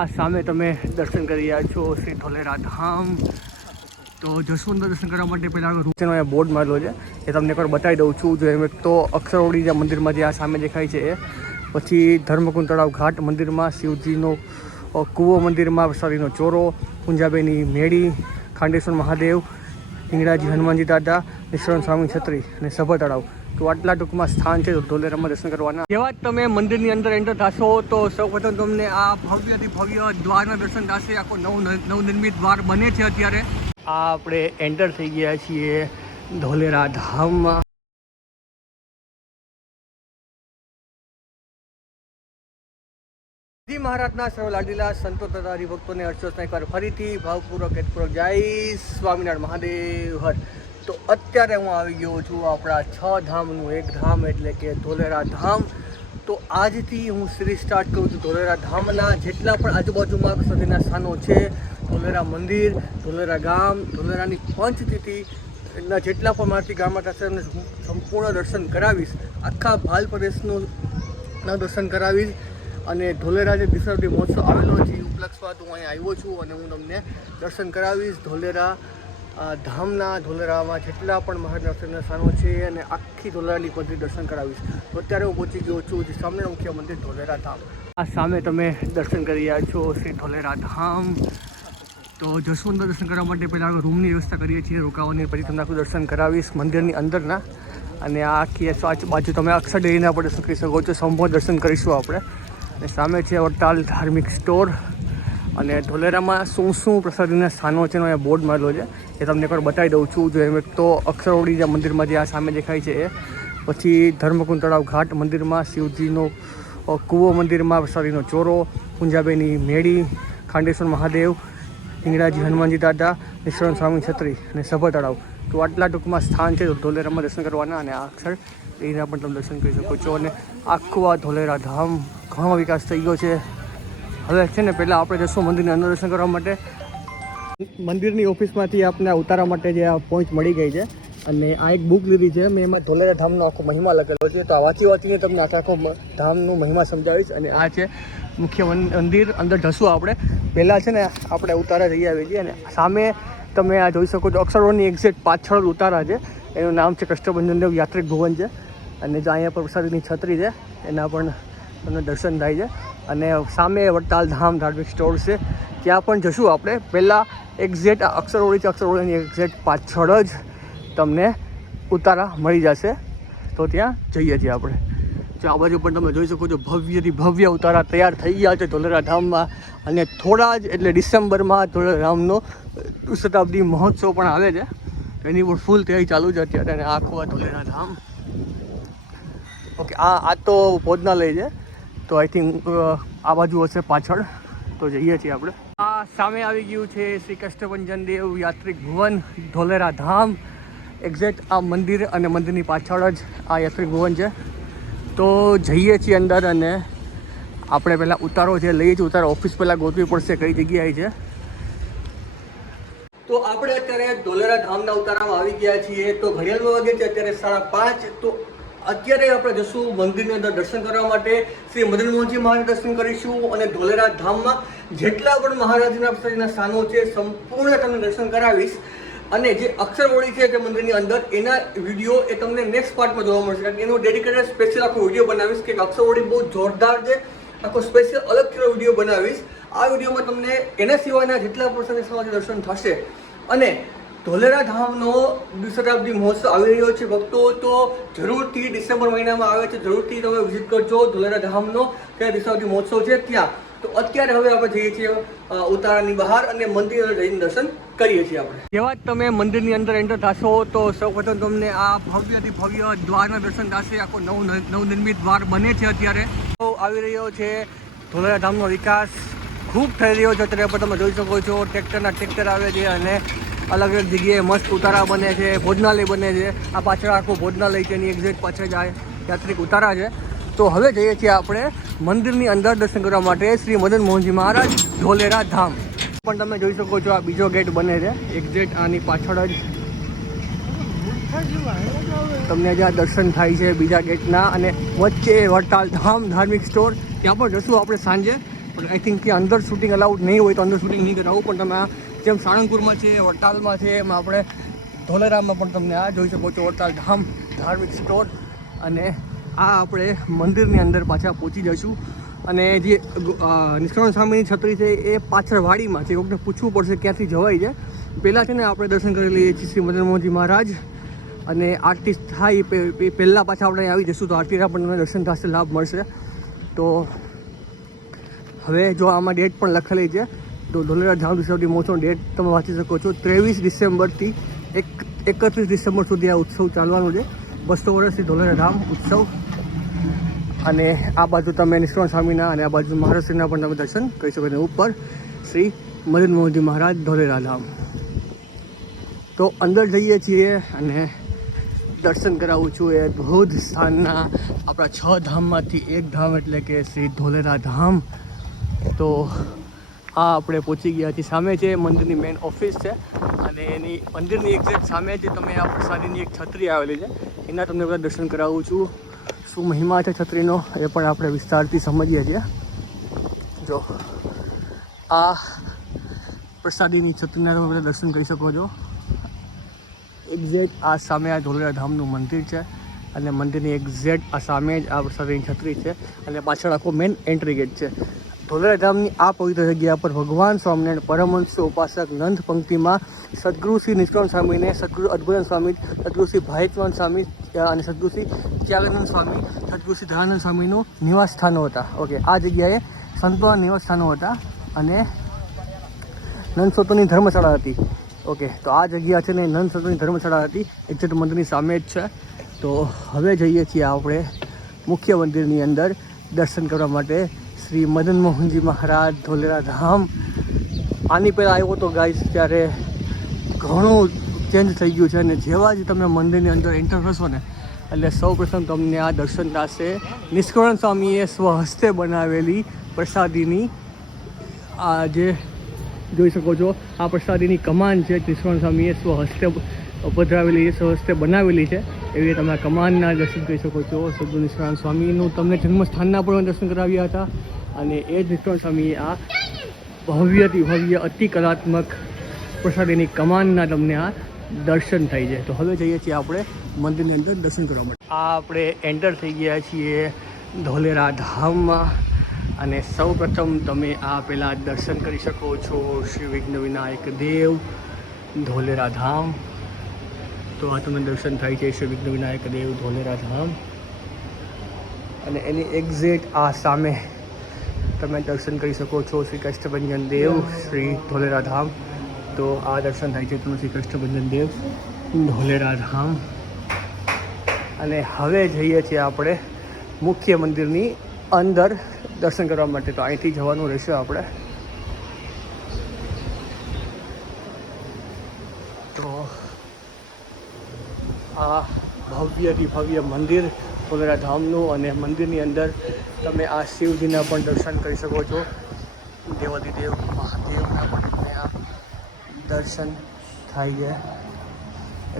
આ સામે તમે દર્શન કરી રહ્યા છો શ્રી ધોલેરા ધામ। તો જસવંત દર્શન કરવા માટે પહેલાં રૂચેનો અહીંયા બોર્ડ મારેલો છે, એ તમને એકવાર બતાવી દઉં છું। જો એમ એક તો અક્ષરવડી જે મંદિરમાં જે આ સામે દેખાય છે એ, પછી ધર્મકુંડ તળાવ ઘાટ મંદિરમાં, શિવજીનો કૂવો મંદિરમાં, વરસાદીનો ચોરો, પુંજાબેની મેળી, ખાંડેશ્વર મહાદેવ, હિંગળાજી હનુમાનજી દાદા, નિશ્વરણ સ્વામી છત્રી અને સભા તળાવ। તો આટલા ટૂંકમાં સ્થાન છે ધોલેરામાં દર્શન કરવાના। જેવા જ તમે મંદિરની અંદર એન્ટર થશો તો સૌપ્રથમ તમને આ ભવ્યથી ભવ્ય દ્વારના દર્શન થશે। આખો નવનિર્મિત દ્વાર બને છે અત્યારે। આ આપણે એન્ટર થઈ ગયા છીએ ધોલેરા ધામમાં। જી મહારાજના સર્વ લાડીલા સંતો તથા હરિભક્તોને હર્ષોત્સવ એકવાર ફરીથી ભાવપૂર્વક હેતપૂર્વક જય સ્વામિનારાયણ મહાદેવ હર। તો અત્યારે હું આવી ગયો છું આપણા 6 ધામનું એક ધામ એટલે કે ધોલેરા ધામ। તો આજથી હું સિરીઝ સ્ટાર્ટ કરું છું ધોલેરા ધામના જેટલા પણ આજુબાજુમાં સદીના સ્થાનો છે, ધોલેરા મંદિર, ધોલેરા ગામ, ધોલેરાની પંચતિથિ એના જેટલા પણ મારાથી ગામમાં થશે એમને સંપૂર્ણ દર્શન કરાવીશ। આખા ભાલ પ્રદેશનું દર્શન કરાવીશ અને ધોલેરા જે દિશાવતી મહોત્સવ આવેલો છે એ ઉપલક્ષમાં હું અહીંયા આવ્યો છું અને હું તમને દર્શન કરાવીશ ધોલેરા ધામના। ધોલેરામાં જેટલા પણ મહાદર્શનના સ્થાનો છે અને આખી ધોલેરાની પદ્ધતિ દર્શન કરાવીશ। તો અત્યારે હું પહોંચી ગયો છું જે સામે મુખ્ય મંદિર ધોલેરા ધામ। આ સામે તમે દર્શન કરી રહ્યા છો શ્રી ધોલેરા ધામ। તો જસવંત દર્શન કરવા માટે પહેલાં રૂમની વ્યવસ્થા કરીએ છીએ રોકાવાની, પછી તમને આખું દર્શન કરાવીશ મંદિરની અંદરના। અને આ આખી બાજુ તમે અક્ષરડેરીના પણ દર્શન કરી શકો છો, સંપૂર્ણ દર્શન કરીશું આપણે। અને સામે છે વડતાલ ધાર્મિક સ્ટોર। અને ધોલેરામાં શું પ્રસાદીના સ્થાનો છે એનો અહીંયા બોર્ડ મારેલો છે, એ તમને એકવાર બતાવી દઉં છું। જો એમ એક તો અક્ષરવડી જે મંદિરમાં જે આ સામે દેખાય છે એ, પછી ધર્મકુંડ તળાવ ઘાટ મંદિરમાં, શિવજીનો કૂવો મંદિરમાં, વરસાદીનો ચોરો, પુંજાબેની મેળી, ખાંડેશ્વર મહાદેવ, હિંગળાજી હનુમાનજી દાદા, નિશ્વરણ સ્વામી છત્રી અને સભા તળાવ। તો આટલા ટૂંકમાં સ્થાન છે ધોલેરામાં દર્શન કરવાના। અને આ અક્ષર એના પણ તમે દર્શન કરી શકો છો। અને આખું આ ધોલેરા ધામ ઘણો વિકાસ થઈ ગયો છે। હવે છે ને પહેલાં આપણે જશું મંદિરની અંદર દર્શન કરવા માટે। મંદિરની ઓફિસમાંથી આપણે ઉતારવા માટે જે આ પોઈન્ટ મળી ગઈ છે અને આ એક બુક લીધી છે મેં, એમાં ધોલેરા ધામનો આખો મહિમા લખેલો છે। તો આ વાંચીને તમને આખો ધામનો મહિમા સમજાવીશ। અને આ છે મુખ્ય મંદિર, અંદર જશું આપણે। પહેલાં છે ને આપણે ઉતારા જઈ આવી છીએ અને સામે તમે આ જોઈ શકો છો અક્ષરોની એક્ઝેક્ટ પાછળ ઉતારા છે, એનું નામ છે કષ્ટભંજન દેવ યાત્રિક ભુવન છે। અને જો અહીંયા પર પ્રસાદીની છત્રી છે એના પણ તમને દર્શન થાય છે। અને સામે વડતાલ ધામ ધાર્મિક સ્ટોર છે, ત્યાં પણ જશું આપણે। પહેલાં એક્ઝેક્ટ અક્ષરવડી છે, અક્ષરવડીની એક્ઝેક્ટ પાછળ જ તમને ઉતારા મળી જશે। તો ત્યાં જઈએ છીએ આપણે। જો આ બાજુ પણ તમે જોઈ શકો છો ભવ્યથી ભવ્ય ઉતારા તૈયાર થઈ ગયા છે ધોલેરા ધામમાં। અને થોડા જ એટલે ડિસેમ્બરમાં ધોલેરા ધામનો શતાબ્દી મહોત્સવ પણ આવે છે, એની પણ ફૂલ તૈયારી ચાલુ છે અત્યારે। અને આખું આ ધોલેરા ધામ ઓકે। આ તો ભોજનાલય છે, તો આઈ થિંક આ બાજુ હશે પાછળ। તો જઈએ છીએ આપણે। આ સામે આવી ગયું છે શ્રી કષ્ટભંજન દેવ યાત્રિક ભુવન ધોલેરા ધામ। એક્ઝેક્ટ આ મંદિર અને મંદિરની પાછળ જ આ યાત્રિક ભુવન છે। તો જઈએ છીએ અંદર અને આપણે પહેલાં ઉતારો છે લઈએ છીએ। ઉતારો ઓફિસ પહેલાં ગોતવી પડશે કઈ જગ્યાએ છે। તો આપણે અત્યારે ધોલેરા ધામના ઉતારામાં આવી ગયા છીએ। તો ઘડિયાળમાં વાગે છે અત્યારે 5:30। તો અત્યારે આપણે જશું મંદિરની અંદર દર્શન કરવા માટે। શ્રી મદન મોહનજી મહારાજ દર્શન કરીશું અને ધોલેરા ધામમાં જેટલા પણ મહારાજના પ્રસાદીના સ્થાનો છે સંપૂર્ણ તમને દર્શન કરાવીશ। અને જે અક્ષરવડી છે તે મંદિરની અંદર એના વિડીયો એ તમને નેક્સ્ટ પાર્ટમાં જોવા મળશે, કારણ કે એનો ડેડિકેટેડ સ્પેશિયલ આખો વિડીયો બનાવીશ કે અક્ષરવડી બહુ જોરદાર છે, આખો સ્પેશિયલ અલગથી વિડીયો બનાવીશ। આ વિડીયોમાં તમને એના સિવાયના જેટલા પ્રસાદી સ્થાનોથી દર્શન થશે। અને ધોલેરા ધામનો શતાબ્દી મહોત્સવ આવી રહ્યો છે ભક્તો, તો જરૂરથી ડિસેમ્બર મહિનામાં આવે છે, જરૂરથી તમે વિઝિટ કરજો ધોલેરા ધામનો કે શતાબ્દી મહોત્સવ છે ત્યાં। તો અત્યારે હવે આપણે જઈએ છીએ ઉતારાની બહાર અને મંદિર જઈને દર્શન કરીએ છીએ આપણે। જેવા જ તમે મંદિરની અંદર એન્ટર થશો તો સૌપ્રથમ તમને આ ભવ્યથી ભવ્ય દ્વારના દર્શન થશે। આખો નવનિર્મિત દ્વાર બને છે અત્યારે। તો આવી રહ્યો છે ધોલેરા ધામનો વિકાસ ખૂબ થઈ રહ્યો છે અત્યારે પણ તમે જોઈ શકો છો। ટ્રેક્ટર આવે છે અને અલગ અલગ જગ્યાએ મસ્ત ઉતારા બને છે, ભોજનાલય બને છે। આ પાછળ આખું ભોજનાલય છે, એની એક્ઝેક્ટ પાછળ જ આ યાત્રિક ઉતારા છે। તો હવે જઈએ છીએ આપણે મંદિરની અંદર દર્શન કરવા માટે શ્રી મદન મોહનજી મહારાજ ધોલેરા ધામ। પણ તમે જોઈ શકો છો આ બીજો ગેટ બને છે એક્ઝેક્ટ આની પાછળ જ તમને જ્યાં દર્શન થાય છે બીજા ગેટના। અને વચ્ચે વડતાલ ધામ ધાર્મિક સ્ટોર, ત્યાં પણ જશું આપણે સાંજે। પણ આઈ થિંક કે અંદર શૂટિંગ અલાઉડ નહીં હોય તો અંદર શૂટિંગ નહીં કરાવું, પણ તમે જેમ સાળંગપુરમાં છે, વડતાલમાં છે, એમ આપણે ધોલેરામાં પણ તમને આ જોઈ શકો છો, વડતાલ ધામ ધાર્મિક સ્ટોર. અને આ આપણે મંદિરની અંદર પાછા પહોંચી જઈશું. અને જે નિષ્કળણ સ્વામીની છત્રી છે એ પાછળ વાડીમાં છે, કોઈને પૂછવું પડશે ક્યાંથી જવાય છે. પહેલાં છે ને આપણે દર્શન કરી લઈએ છીએ શ્રી મદન મોહનજી મહારાજ, અને આરતી થાય એ પહેલાં પાછા આપણે આવી જઈશું તો આરતીના પણ તમને દર્શન થશે, લાભ મળશે. તો હવે જો આમાં ડેટ પણ લખેલી છે, તો ધોલેરા ધામ ઉત્સવની મોસમ ડેટ તમે વાંચી શકો છો. 23 ડિસેમ્બરથી 31 ડિસેમ્બર સુધી આ ઉત્સવ ચાલવાનો છે. 200 વર્ષથી ધોલેરા ધામ ઉત્સવ. અને આ બાજુ તમે નિષ્કળણ સ્વામીના અને આ બાજુ મહારાષ્ટ્રના પણ તમે દર્શન કરી શકો છો. ઉપર શ્રી મદન મોહનજી મહારાજ ધોલેરા ધામ. તો અંદર જઈએ છીએ અને દર્શન કરાવું છું એ અદ્ભુત સ્થાનના આપણા 6 ધામમાંથી એક ધામ એટલે કે શ્રી ધોલેરા ધામ. તો આ આપણે પહોંચી ગયા છીએ. સામે છે મંદિરની મેઇન ઓફિસ છે, અને એની મંદિરની એક્ઝેક્ટ સામે જ તમે આ પ્રસાદીની એક છત્રી આવેલી છે, એના તમને બધા દર્શન કરાવું છું. શું મહિમા છે છત્રીનો એ પણ આપણે વિસ્તારથી સમજીએ છીએ. જો આ પ્રસાદીની છત્રીના તમે બધા દર્શન કરી શકો છો. એક્ઝેક્ટ આ સામે આ ધોલેરા ધામનું મંદિર છે, અને મંદિરની એક્ઝેક્ટ આ સામે જ આ પ્રસાદીની છત્રી છે, અને પાછળ આખો મેઇન એન્ટ્રી ગેટ છે. ધોલેરા ધામની આ પવિત્ર જગ્યા પર ભગવાન સ્વામિનારાયણ પરમહંસ ઉપાસક નંદ પંક્તિમાં સદગુરુ શ્રી નિષ્કળણ સ્વામીને, સદગુરુ અદ્ભુતાનંદ સ્વામી, સદગુરુ શ્રી ભાઈત્વાન સ્વામી અને સદગુરુ શ્રી ત્યાગાનંદ સ્વામી, સદગુરુ શ્રી ધનાનંદ સ્વામીનું નિવાસ સ્થાનો હતા. ઓકે, આ જગ્યાએ સંતોના નિવાસ સ્થાનો હતા અને નંદસોતોની ધર્મશાળા હતી. ઓકે, તો આ જગ્યા છે ને નંદસોતોની ધર્મશાળા હતી, એક્ઝેક્ટ મંદિરની સામે જ છે. તો હવે જઈએ છીએ આપણે મુખ્ય મંદિરની અંદર દર્શન કરવા માટે. શ્રી મદન મોહનજી મહારાજ ધોલેરા ધામ. આની પહેલાં આવ્યો હતો ગાઈસ, ત્યારે ઘણું ચેન્જ થઈ ગયું છે, અને જેવા જ તમે મંદિરની અંદર એન્ટર થશો ને એટલે સૌપ્રથમ તમને આ દર્શન થશે નિષ્કળણ સ્વામીએ સ્વહસ્તે બનાવેલી પ્રસાદીની. આ જે જોઈ શકો છો આ પ્રસાદીની કમાન છે, નિષ્કળણ સ્વામીએ સ્વહસ્તે પધરાવેલી છે, સ્વહસ્તે બનાવેલી છે. એવી તમે આ કમાનના દર્શન કરી શકો છો. સદગુરુ નિષ્કળણ સ્વામીનું તમને જન્મસ્થાનના પણ દર્શન કરાવ્યા હતા, અને એ જ નિષ્કળણ સ્વામીએ આ ભવ્યથી ભવ્ય અતિ કલાત્મક પ્રસાદીની કમાનના તમને આ દર્શન થાય છે. તો હવે જઈએ છીએ આપણે મંદિરની અંદર દર્શન કરવા માટે. આ આપણે એન્ટર થઈ ગયા છીએ ધોલેરા ધામમાં, અને સૌ પ્રથમ તમે આ પહેલાં દર્શન કરી શકો છો શ્રી વિઘ્ન વિનાયક દેવ ધોલેરા ધામ. તો આ તમને દર્શન થાય છે શ્રી વિઘ્ન વિનાયક દેવ ધોલેરા ધામ, અને એની એક્ઝેક્ટ આ સામે તમે દર્શન કરી શકો છો શ્રી કષ્ટભંજન દેવ શ્રી ધોલેરા ધામ. તો આ દર્શન થાય છે તમને શ્રી કષ્ટભંજન દેવ ધોલેરા ધામ. અને હવે જઈએ છીએ આપણે મુખ્ય મંદિરની અંદર દર્શન કરવા માટે. તો અહીંથી જવાનું રહેશે આપણે. તો આ ભવ્યથી ભવ્ય મંદિર ધોલેરા ધામનું, અને મંદિરની અંદર તમે આ શિવજીના પણ દર્શન કરી શકો છો. દેવાધિદેવ મહાદેવના પણ તમને આ દર્શન થાય છે.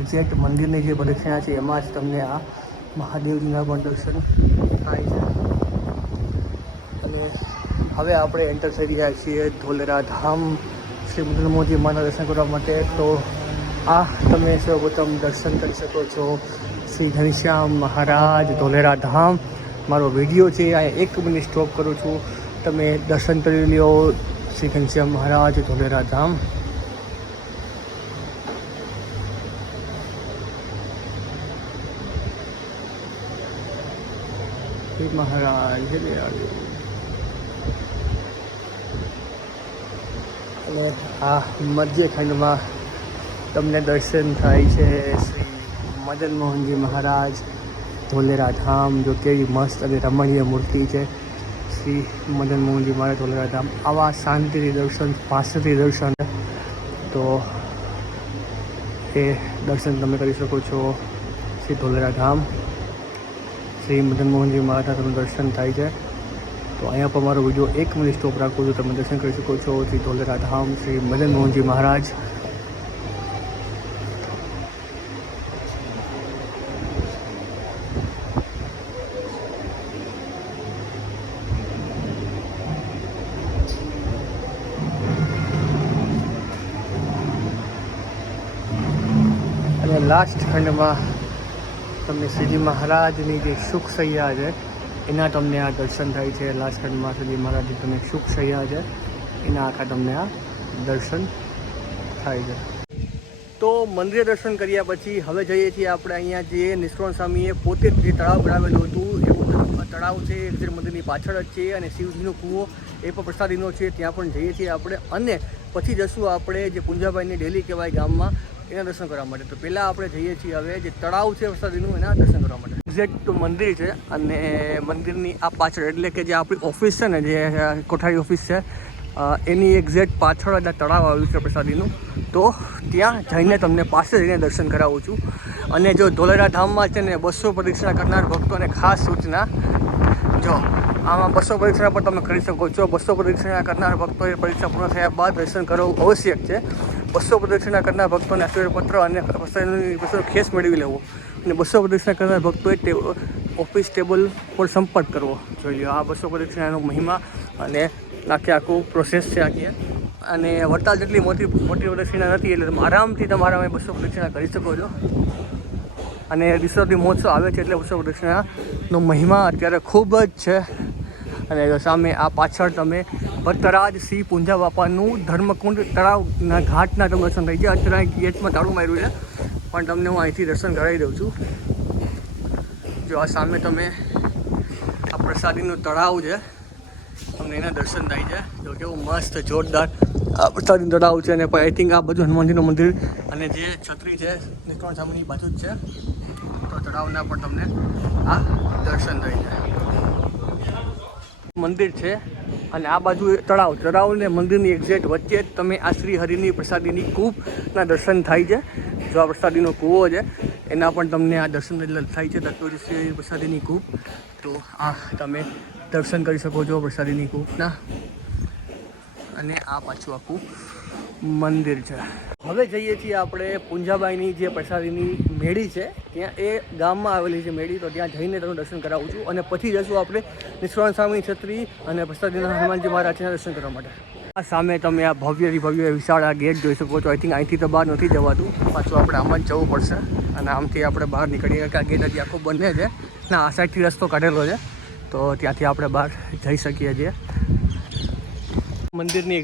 એક્ઝેક્ટ મંદિરની જે પ્રદક્ષિણા છે એમાં જ તમને આ મહાદેવજીના પણ દર્શન થાય છે. અને હવે આપણે એન્ટર થઈ રહ્યા છીએ ધોલેરા ધામ શ્રી મદન મોહનજી મહારાજના દર્શન કરવા માટે. તો આ તમે સૌપ્રથમ દર્શન કરી શકો છો શ્રી ઘનશ્યામ મહારાજ ધોલેરા ધામ. મારો વિડીયો છે આ 1 મિનિટ સ્ટોપ કરું છું, તમે દર્શન કરી લો શ્રી ઘનશ્યામ મહારાજ ધોલેરા ધામ. મહારાજ અને આ મધ્ય ખંડમાં તમને દર્શન થાય છે શ્રી મદન મોહનજી મહારાજ ધોલેરા ધામ. જો કેવી મસ્ત અને રમણીય મૂર્તિ છે શ્રી મદન મોહનજી મહારાજ ધોલેરા ધામ. આવા શાંતિથી દર્શન, પાસેથી દર્શન, તો એ દર્શન તમે કરી શકો છો શ્રી ધોલેરા ધામ. શ્રી મદન મોહનજી મહારાજના તમને દર્શન થાય છે. તો અહીંયા પર મારો વિડીયો 1 મિનિટ સ્ટોપ રાખું છું, તમે દર્શન કરી શકો છો શ્રી ધોલેરા ધામ શ્રી મદન મોહનજી મહારાજ. લાસ્ટ ખંડમાં તમને શ્રીજી મહારાજની જે સુખ સૈયા છે એના તમને આ દર્શન થાય છે. લાસ્ટ ખંડમાં શ્રીજી મહારાજની તમને સુખ સૈયા છે એના આખા તમને આ દર્શન થાય છે. તો મંદિર દર્શન કર્યા પછી હવે જઈએ છીએ આપણે અહીંયા જે નિષ્કળ સ્વામીએ પોતે જે તળાવ બનાવેલું હતું એવું તળાવ છે એ મંદિરની પાછળ જ છે. અને શિવજીનો કૂવો એ પણ પ્રસાદીનો છે, ત્યાં પણ જઈએ છીએ આપણે. અને પછી જશું આપણે જે પુંજાભાઈની ડેલી કહેવાય ગામમાં એના દર્શન કરવા માટે. તો પહેલાં આપણે જઈએ છીએ હવે જે તળાવ છે પ્રસાદીનું એના દર્શન કરવા માટે. એક્ઝેક્ટ મંદિર છે અને મંદિરની આ પાછળ એટલે કે જે આપણી ઓફિસ છે ને જે કોઠારી ઓફિસ છે એની એક્ઝેક્ટ પાછળ જ તળાવ આવ્યું છે પ્રસાદીનું. તો ત્યાં જઈને તમને પાસે જઈને દર્શન કરાવું છું. અને જો ધોલેરા ધામમાં છે ને 200 પ્રદક્ષિણા કરનાર ભક્તોને ખાસ સૂચના, જો આમાં 200 પ્રદક્ષિણા પણ તમે કરી શકો છો. 200 પ્રદક્ષિણા કરનાર ભક્તોએ પરીક્ષા પૂર્ણ થયા બાદ દર્શન કરવું આવશ્યક છે. 200 પ્રદક્ષિણા કરનાર ભક્તોને આશીર્વાદ પત્ર અને પ્રસાદીનો ખેસ મેળવી લેવો. અને 200 પ્રદક્ષિણા કરનાર ભક્તોએ ઓફિસ ટેબલ પર સંપર્ક કરવો. જોઈ લો આ 200 પ્રદક્ષિણાનો મહિમા અને આખું પ્રોસેસ છે આખી. અને વડતાલ જેટલી મોટી પ્રદક્ષિણા નથી એટલે આરામથી તમારા 200 પ્રદક્ષિણા કરી શકો છો. અને દિશોત્સવ મહોત્સવ આવે છે એટલે 200 પ્રદક્ષિણાનો મહિમા અત્યારે ખૂબ જ છે. અને સામે આ પાછળ તમે ભક્તરાજ શ્રી પૂંજા બાપાનું ધર્મકુંડ તળાવના ઘાટના તમે દર્શન થઈ જાય. અત્યારે ગેટમાં તાળું માર્યું છે પણ તમને હું અહીંથી દર્શન કરાવી દઉં છું. જો આ સામે તમે આ પ્રસાદીનું તળાવ છે, તમને એના દર્શન થાય છે. જો કેવું મસ્ત જોરદાર આ પ્રસાદીનું તળાવ છે. અને આઈ થિંક આ બધું હનુમાનજીનું મંદિર અને જે છત્રી છે નિષ્કળ સ્વામીની બાજુ જ છે. તો તળાવના પણ તમને આ દર્શન થાય છે. મંદિર છે અને આ બાજુ તળાવ ને મંદિરની એક્ઝેક્ટ વચ્ચે જ તમે આ શ્રી હરિની પ્રસાદીની કૂપના દર્શન થાય છે. જો આ પ્રસાદીનો કૂવો છે એના પણ તમને આ દર્શન થાય છે. તત્વ શ્રી પ્રસાદીની કૂપ, તો આ તમે દર્શન કરી શકો છો પ્રસાદીની કૂપના. અને આ પાછું આખું મંદિર છે. હવે જઈએ છીએ આપણે પૂંજાબાઈની જે પ્રસાદીની મેળી છે ત્યાં, એ ગામમાં આવેલી છે મેળી. તો ત્યાં જઈને તેનું દર્શન કરાવું છું. અને પછી જશું આપણે નિષ્કળ સ્વામી છત્રી અને પ્રસાદીના હનુમાનજી મહારાજના દર્શન કરવા માટે. આ સામે તમે આ ભવ્ય વિશાળ આ ગેટ જોઈ શકો છો. આઈ થિંક અહીંથી તો બહાર નથી જવાતું, પાછું આપણે આમ જ જવું પડશે. અને આમથી આપણે બહાર નીકળીએ કે આ ગેટ હજી આખો બંને છે ના, આ સાઈડથી રસ્તો કાઢેલો છે તો ત્યાંથી આપણે બહાર જઈ શકીએ છીએ. મંદિરની